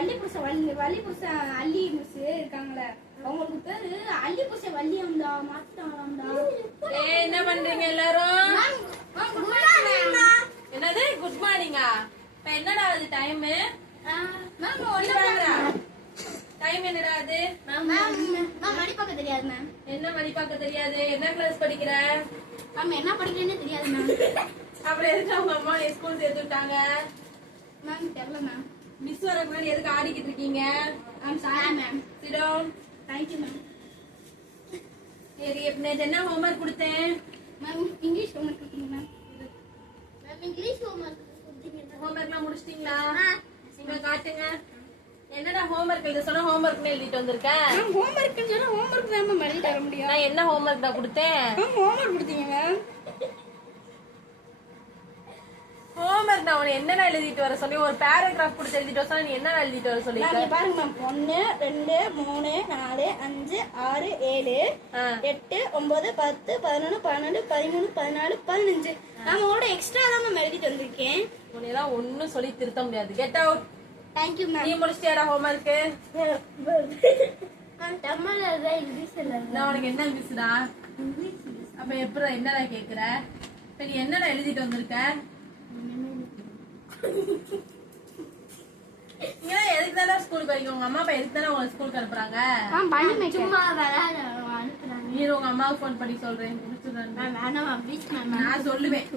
வள்ளி புருஷன் அல்லி மிஸ் இருக்காங்களே அவங்களுக்கு பேரு அல்லி புருஷன் வள்ளியம்டா மாட்டாங்களாம்டா. என்ன பண்றீங்க எல்லாரும்? என்னது குட் மார்னிங்கா? இப்ப என்னடா அது டைம்? டைம் என்னடா அது? மணி பார்க்க தெரியாது மேம். என்ன மணி பார்க்க தெரியாது? என்ன கிளாஸ் படிக்கிற? மேம் என்ன படிக்கிறேன்னு தெரியாது மேம். அப்புறம் எதுக்கு அவங்க அம்மா ஸ்கூல் சேர்த்து விட்டாங்க? மேம் தெரியல மேம். மிஸ் வர முன்னாடி எதுக்கு ஆடிக்கிட்டு இருக்கீங்க? Ma'am sorry ma'am. Sit down. Thank you ma'am. சரி நேற்று என்ன ஹோம்ஒர்க் கொடுத்தேன்? மேம் இங்கிலீஷ் ஹோம்ஒர்க் கொடுத்தீங்க மேம். மேம் இங்கிலீஷ் ஹோம்ஒர்க் கொடுத்தீங்க. ஹோம்ஒர்க்லாம் முடிச்சிட்டீங்களா? நீங்க காட்டுங்க. என்னடா ஹோம்ஒர்க் எழுத சொன்னா ஹோம்ஒர்க்னு எழுதிட்டு வந்திருக்கேன். மேம் ஹோம்ஒர்க்னு சொன்னா ஹோம்ஒர்க் தான் மேம் எழுதி தர முடியும். நான் என்ன ஹோம்ஒர்க் தான் கொடுத்தேன்? மேம் ஹோம்ஒர்க் கொடுத்தீங்க மேம். ஹோம்ஒர்க் நான் உனக்கு என்னடா எழுதிட்டு வர சொல்லி ஒரு பேராகிராஃப் கொடுத்து எழுதிட்டு வர நீ என்னடா எழுதிட்டு வர சொல்லி பாருங்க மேம் 1 2 3 4 5 6 7 8 9 10 11 12 13 14 15 நான் உங்களோட எக்ஸ்ட்ரா தான் மேம் எழுதிட்டு வந்திருக்கேன். உன்னையெல்லாம் ஒன்னும் சொல்லி திருத்த முடியாது. Get out. Thank you ma'am. நீ முடிச்சிட்டியாடா ஹோம்ஒர்க்? நான் தமிழ்ல எழுத இங்கிலீஷ் எழுத. நான் உனக்கு என்ன மிஸ்டா? அப்ப எப்படா என்னடா கேக்குற? இப்ப நீ என்னடா எழுதிட்டு வந்திருக்க? நீங்க எதுக்கு தானே ஸ்கூலுக்கு வரீங்க? உங்க அம்மா அப்பா எதுக்கு தானே உங்களை ஸ்கூலுக்கு அனுப்புறாங்க? சும்மா விளையாட அனுப்புறாங்க. நீ உங்க அம்மாவுக்கு போன் பண்ணி சொல்றேன். வேணாம் ப்ளீஸ் மேம். நான் சொல்லுவேன்.